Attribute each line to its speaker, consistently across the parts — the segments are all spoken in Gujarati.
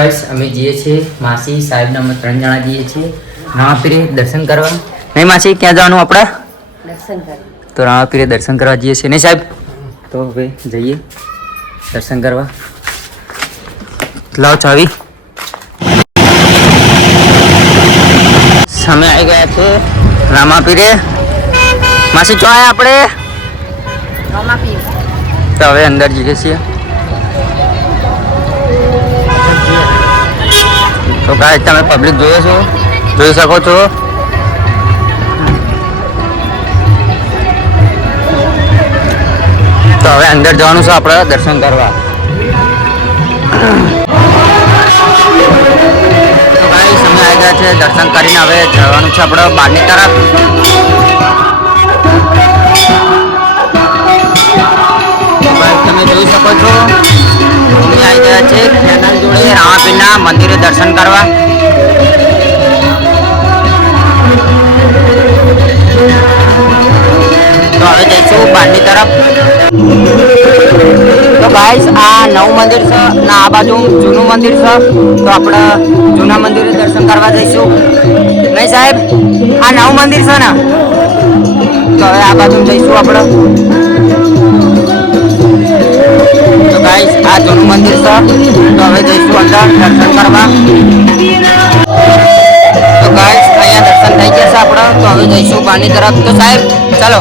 Speaker 1: બસ અમે જઈએ છીએ માસી સાહેબના અમે ત્રણ જણા જઈએ છીએ. રામાપીરે દર્શન કરવા. નહીં માસી ક્યાં જવાનું આપણે?
Speaker 2: દર્શન
Speaker 1: તો રામાપીરે દર્શન કરવા જઈએ છીએ. નહીં સાહેબ? તો હવે જઈએ દર્શન કરવા. લાવ ચાવી. સામે આવી ગયા છે રામાપીરે. માસી ચો આપણે?
Speaker 2: રમાપી
Speaker 1: તો હવે અંદર જઈએ છીએ. તો ગાય તમે પબ્લિક જોયો છો? જોઈ શકો છો? તો હવે અંદર જવાનું છે આપણે દર્શન કરવા. તો ભાઈ સમય આવી ગયા છે દર્શન કરીને હવે જવાનું છે આપણે બહારની તરફ. તમે જોઈ શકો છો? આવી ગયા છે જોડે રામાપીરના મંદિરે દર્શન કરવા. તો હવે જઈશું બહારની તરફ. તો ગાઈસ આ નવું મંદિર છે ને આ બાજુ જૂનું મંદિર છે. તો આપણે જૂના મંદિરે દર્શન કરવા જઈશું. નહીં સાહેબ? આ નવું મંદિર છે ને? તો હવે આ બાજુ જઈશું આપણે. અંદર દર્શન કરવા. તો ગાઈસ અહીંયા દર્શન થઈ જશે આપણે. તો હવે જઈશું પાણી તરફ. તો સાહેબ, ચાલો.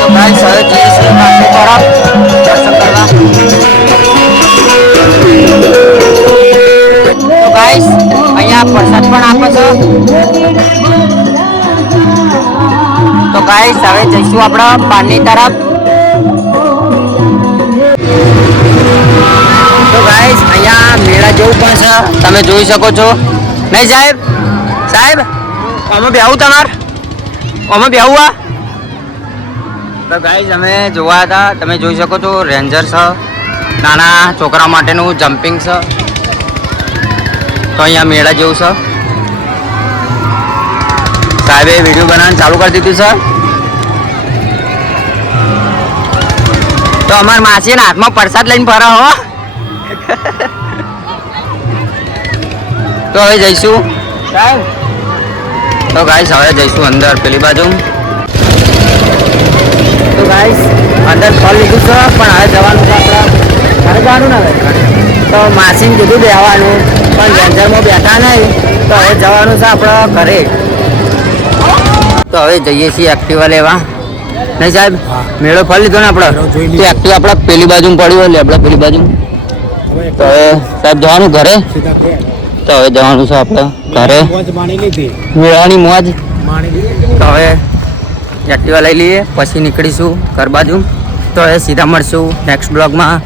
Speaker 1: તો ગાઈસ હવે જઈએ છીએ બહારની તરફ દર્શન કરવા. તો ગાઈસ અહીંયા પ્રસાદ પણ આપે છે. તો ગાઈસ હવે જઈશું આપણા પાણી તરફ. પણ છે, તમે જોઈ શકો છો. નહીં સાહેબ? સાહેબ, અમે બેહું તમાર? અમે બેહું આ? તો ગાઈઝ અમે જોવા હતા. તમે જોઈ શકો છો રેન્જર છે. નાના છોકરા માટેનું જમ્પિંગ છે. તો અહીંયા મેળા જેવું છે. સાહેબે વીડિયો બનાવવાનું ચાલુ કરી દીધું છે. તો અમારા માસીના હાથમાં પ્રસાદ લઈને ફરો હો. તો હવે જઈશું. તો ગાઈસ હવે જઈશું અંદર પેલી બાજુ. તો ગાઈસ અંદર ફળ લીધું છે પણ હવે જવાનું ઘરે જવાનું ને તો માસીને કીધું બેહવાનું પણ રેન્જરમાં બેઠા નહીં તો હવે જવાનું છે આપણે ઘરે. તો હવે જઈએ છીએ એક્ટિવા લેવા. નહીં સાહેબ? મેળો ફળ લીધો ને આપણે? તો એક્ટિવા આપણે પેલી બાજુ પડ્યું એટલે આપણે પેલી બાજુ તો હવે સાહેબ જવાનું ઘરે. તો હવે જવાનું છે આપણે ઘરે. મેળાની મોજ. તો હવે એક્ટિવા લઈ લઈએ પછી નીકળીશું ઘર બાજુ. તો હવે સીધા મળશું નેક્સ્ટ બ્લોગમાં